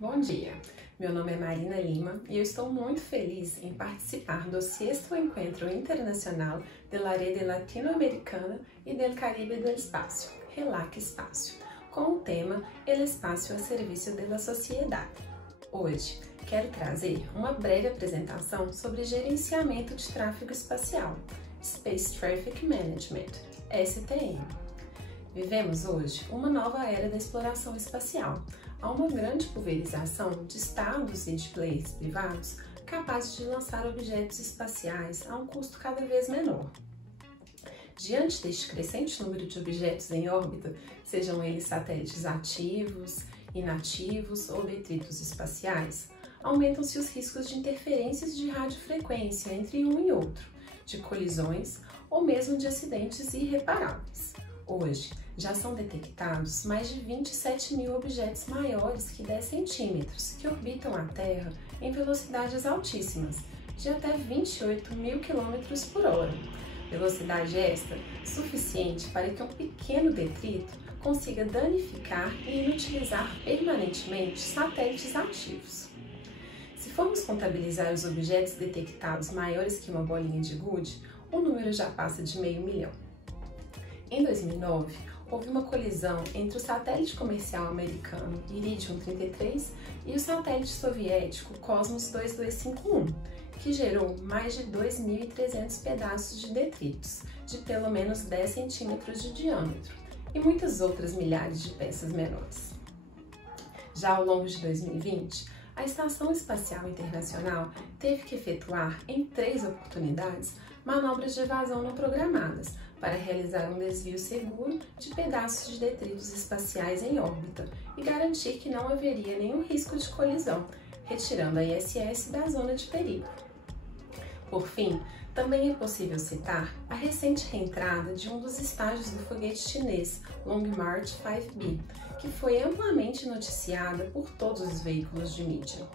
Bom dia, meu nome é Marina Lima e eu estou muito feliz em participar do 6º Encuentro Internacional de la Rede Latino-Americana e del Caribe del Espacio, RELAC Espacio, com o tema El Espacio a Serviço de la Sociedade. Hoje, quero trazer uma breve apresentação sobre gerenciamento de tráfego espacial, Space Traffic Management, STM. Vivemos hoje uma nova era da exploração espacial. Há uma grande pulverização de estados e de players privados capazes de lançar objetos espaciais a um custo cada vez menor. Diante deste crescente número de objetos em órbita, sejam eles satélites ativos, inativos ou detritos espaciais, aumentam-se os riscos de interferências de radiofrequência entre um e outro, de colisões ou mesmo de acidentes irreparáveis. Hoje, já são detectados mais de 27 mil objetos maiores que 10 centímetros que orbitam a Terra em velocidades altíssimas, de até 28 mil quilômetros por hora. Velocidade esta suficiente para que um pequeno detrito consiga danificar e inutilizar permanentemente satélites ativos. Se formos contabilizar os objetos detectados maiores que uma bolinha de gude, o número já passa de 500 mil. Em 2009, houve uma colisão entre o satélite comercial americano Iridium 33 e o satélite soviético Cosmos 2251, que gerou mais de 2.300 pedaços de detritos, de pelo menos 10 centímetros de diâmetro, e muitas outras milhares de peças menores. Já ao longo de 2020, a Estação Espacial Internacional teve que efetuar, em 3 oportunidades, manobras de evasão não programadas, para realizar um desvio seguro de pedaços de detritos espaciais em órbita e garantir que não haveria nenhum risco de colisão, retirando a ISS da zona de perigo. Por fim, também é possível citar a recente reentrada de um dos estágios do foguete chinês Long March 5B, que foi amplamente noticiada por todos os veículos de mídia.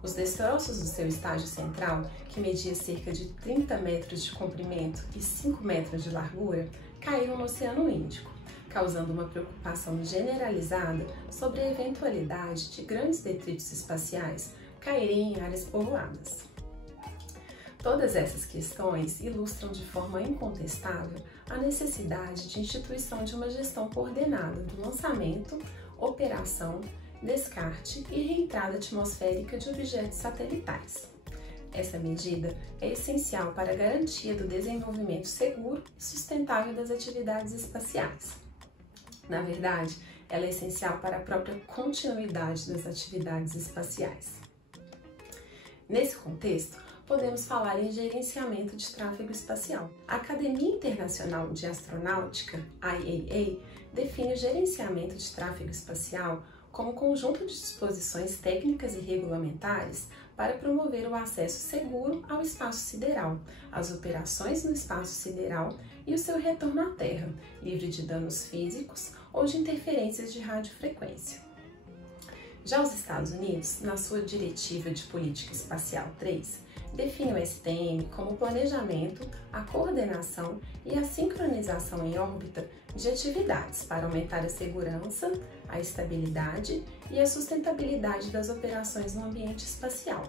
Os destroços do seu estágio central, que media cerca de 30 metros de comprimento e 5 metros de largura, caíram no Oceano Índico, causando uma preocupação generalizada sobre a eventualidade de grandes detritos espaciais caírem em áreas povoadas. Todas essas questões ilustram de forma incontestável a necessidade de instituição de uma gestão coordenada do lançamento, operação, descarte e reentrada atmosférica de objetos satelitais. Essa medida é essencial para a garantia do desenvolvimento seguro e sustentável das atividades espaciais. Na verdade, ela é essencial para a própria continuidade das atividades espaciais. Nesse contexto, podemos falar em gerenciamento de tráfego espacial. A Academia Internacional de Astronáutica, IAA, define o gerenciamento de tráfego espacial como conjunto de disposições técnicas e regulamentares para promover o acesso seguro ao espaço sideral, as operações no espaço sideral e o seu retorno à Terra, livre de danos físicos ou de interferências de radiofrequência. Já os Estados Unidos, na sua Diretiva de Política Espacial 3, define o STM como o planejamento, a coordenação e a sincronização em órbita de atividades para aumentar a segurança, a estabilidade e a sustentabilidade das operações no ambiente espacial.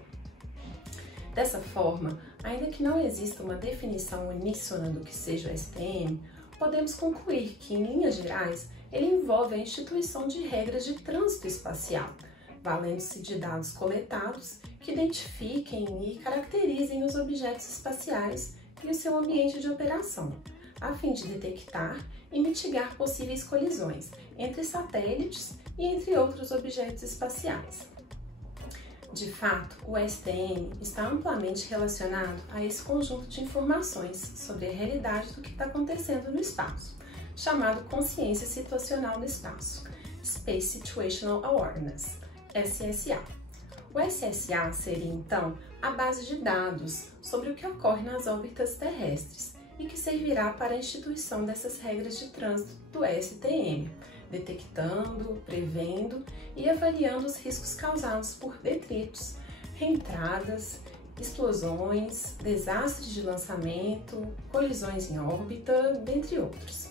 Dessa forma, ainda que não exista uma definição uníssona do que seja o STM, podemos concluir que, em linhas gerais, ele envolve a instituição de regras de trânsito espacial, valendo-se de dados coletados que identifiquem e caracterizem os objetos espaciais e o seu ambiente de operação, a fim de detectar e mitigar possíveis colisões entre satélites e entre outros objetos espaciais. De fato, o STM está amplamente relacionado a esse conjunto de informações sobre a realidade do que está acontecendo no espaço, chamado Consciência Situacional no Espaço, Space Situational Awareness, SSA. O SSA seria, então, a base de dados sobre o que ocorre nas órbitas terrestres e que servirá para a instituição dessas regras de trânsito do STM, detectando, prevendo e avaliando os riscos causados por detritos, reentradas, explosões, desastres de lançamento, colisões em órbita, dentre outros.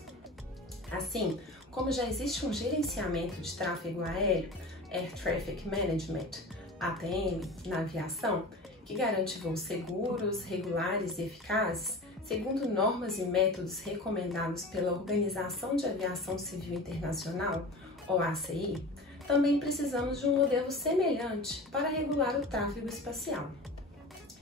Assim, como já existe um gerenciamento de tráfego aéreo, Air Traffic Management, ATM, na aviação, que garante voos seguros, regulares e eficazes, segundo normas e métodos recomendados pela Organização de Aviação Civil Internacional, OACI, também precisamos de um modelo semelhante para regular o tráfego espacial.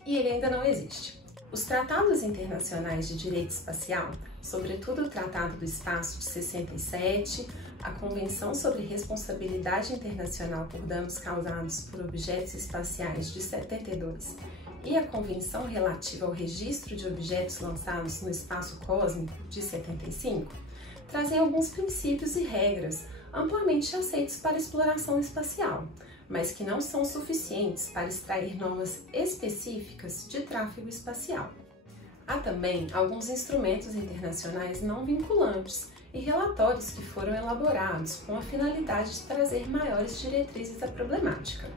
E ele ainda não existe. Os tratados internacionais de direito espacial, sobretudo o Tratado do Espaço de 67, a Convenção sobre Responsabilidade Internacional por Danos Causados por Objetos Espaciais de 72 e a Convenção relativa ao registro de objetos lançados no espaço cósmico de 75, trazem alguns princípios e regras amplamente aceitos para a exploração espacial, mas que não são suficientes para extrair normas específicas de tráfego espacial. Há também alguns instrumentos internacionais não vinculantes e relatórios que foram elaborados com a finalidade de trazer maiores diretrizes à problemática,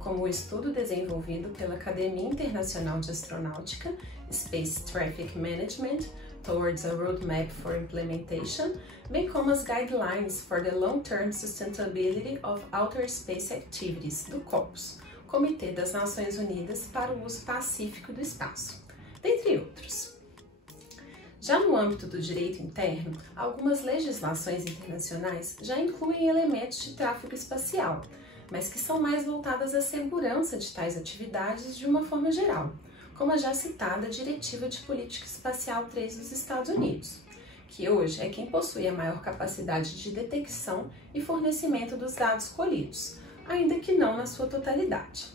como o estudo desenvolvido pela Academia Internacional de Astronáutica, Space Traffic Management, Towards a Roadmap for Implementation, bem como as Guidelines for the Long-Term Sustainability of Outer Space Activities, do COPS, Comitê das Nações Unidas para o Uso Pacífico do Espaço, dentre outros. Já no âmbito do direito interno, algumas legislações internacionais já incluem elementos de tráfego espacial, mas que são mais voltadas à segurança de tais atividades de uma forma geral, como a já citada Diretiva de Política Espacial 3 dos Estados Unidos, que hoje é quem possui a maior capacidade de detecção e fornecimento dos dados colhidos, ainda que não na sua totalidade.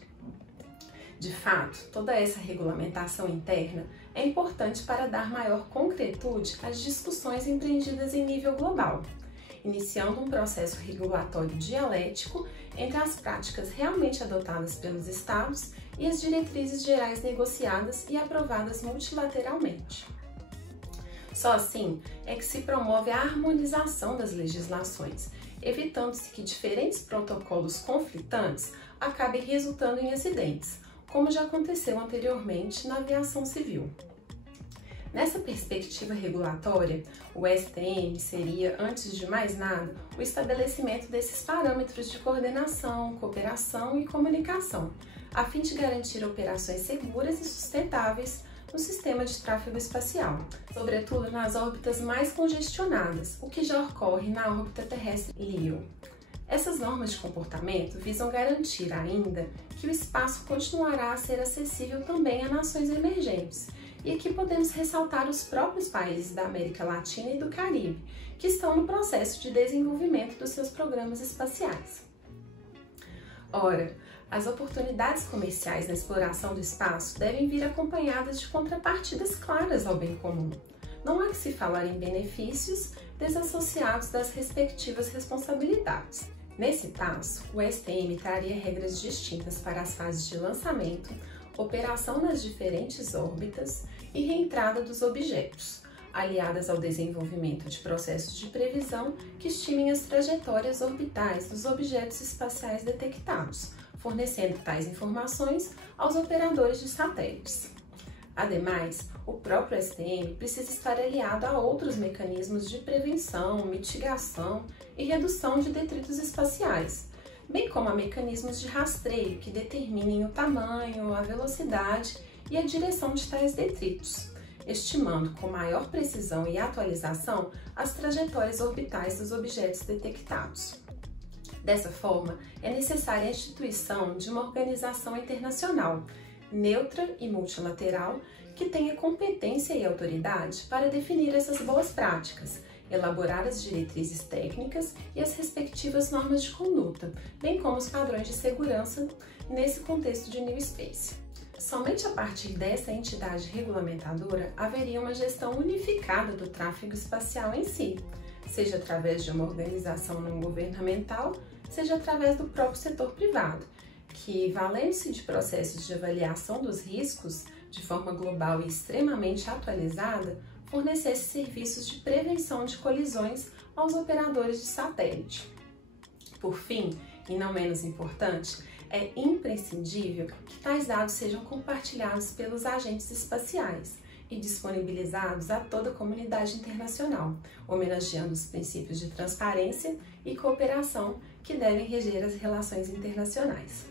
De fato, toda essa regulamentação interna é importante para dar maior concretude às discussões empreendidas em nível global, iniciando um processo regulatório dialético entre as práticas realmente adotadas pelos Estados e as diretrizes gerais negociadas e aprovadas multilateralmente. Só assim é que se promove a harmonização das legislações, evitando-se que diferentes protocolos conflitantes acabem resultando em acidentes, como já aconteceu anteriormente na aviação civil. Nessa perspectiva regulatória, o STM seria, antes de mais nada, o estabelecimento desses parâmetros de coordenação, cooperação e comunicação, a fim de garantir operações seguras e sustentáveis no sistema de tráfego espacial, sobretudo nas órbitas mais congestionadas, o que já ocorre na órbita terrestre LEO. Essas normas de comportamento visam garantir ainda que o espaço continuará a ser acessível também a nações emergentes, e aqui podemos ressaltar os próprios países da América Latina e do Caribe, que estão no processo de desenvolvimento dos seus programas espaciais. Ora, as oportunidades comerciais na exploração do espaço devem vir acompanhadas de contrapartidas claras ao bem comum. Não há que se falar em benefícios desassociados das respectivas responsabilidades. Nesse passo, o STM traria regras distintas para as fases de lançamento, operação nas diferentes órbitas e reentrada dos objetos, aliadas ao desenvolvimento de processos de previsão que estimem as trajetórias orbitais dos objetos espaciais detectados, fornecendo tais informações aos operadores de satélites. Ademais, o próprio STM precisa estar aliado a outros mecanismos de prevenção, mitigação e redução de detritos espaciais, bem como a mecanismos de rastreio que determinem o tamanho, a velocidade e a direção de tais detritos, estimando com maior precisão e atualização as trajetórias orbitais dos objetos detectados. Dessa forma, é necessária a instituição de uma organização internacional, neutra e multilateral, que tenha competência e autoridade para definir essas boas práticas, elaborar as diretrizes técnicas e as respectivas normas de conduta, bem como os padrões de segurança nesse contexto de New Space. Somente a partir dessa entidade regulamentadora haveria uma gestão unificada do tráfego espacial em si, seja através de uma organização não governamental, seja através do próprio setor privado, que, valendo-se de processos de avaliação dos riscos de forma global e extremamente atualizada, fornecesse serviços de prevenção de colisões aos operadores de satélite. Por fim, e não menos importante, é imprescindível que tais dados sejam compartilhados pelos agentes espaciais, e disponibilizados a toda a comunidade internacional, homenageando os princípios de transparência e cooperação que devem reger as relações internacionais.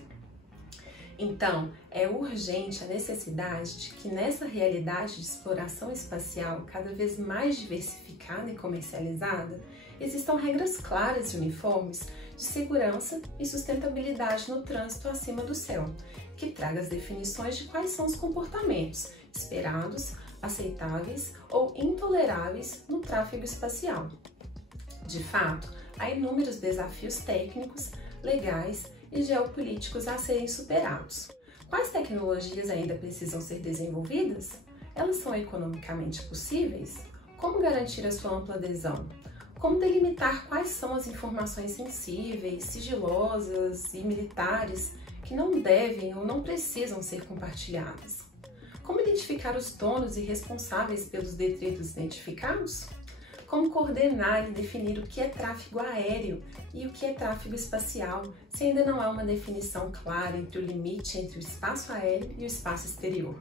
Então, é urgente a necessidade de que nessa realidade de exploração espacial cada vez mais diversificada e comercializada, existam regras claras e uniformes de segurança e sustentabilidade no trânsito acima do céu, que traga as definições de quais são os comportamentos esperados, aceitáveis ou intoleráveis no tráfego espacial. De fato, há inúmeros desafios técnicos, legais e geopolíticos a serem superados. Quais tecnologias ainda precisam ser desenvolvidas? Elas são economicamente possíveis? Como garantir a sua ampla adesão? Como delimitar quais são as informações sensíveis, sigilosas e militares que não devem ou não precisam ser compartilhadas? Como identificar os donos e responsáveis pelos detritos identificados? Como coordenar e definir o que é tráfego aéreo e o que é tráfego espacial, se ainda não há uma definição clara entre o limite entre o espaço aéreo e o espaço exterior?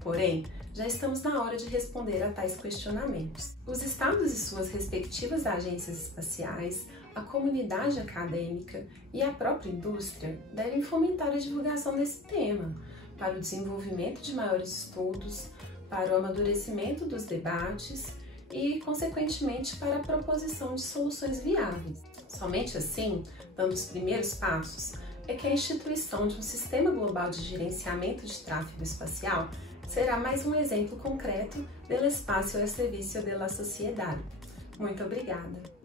Porém, já estamos na hora de responder a tais questionamentos. Os estados e suas respectivas agências espaciais, a comunidade acadêmica e a própria indústria devem fomentar a divulgação desse tema, para o desenvolvimento de maiores estudos, para o amadurecimento dos debates e, consequentemente, para a proposição de soluções viáveis. Somente assim, dando os primeiros passos, é que a instituição de um sistema global de gerenciamento de tráfego espacial será mais um exemplo concreto do espaço ao serviço da sociedade. Muito obrigada!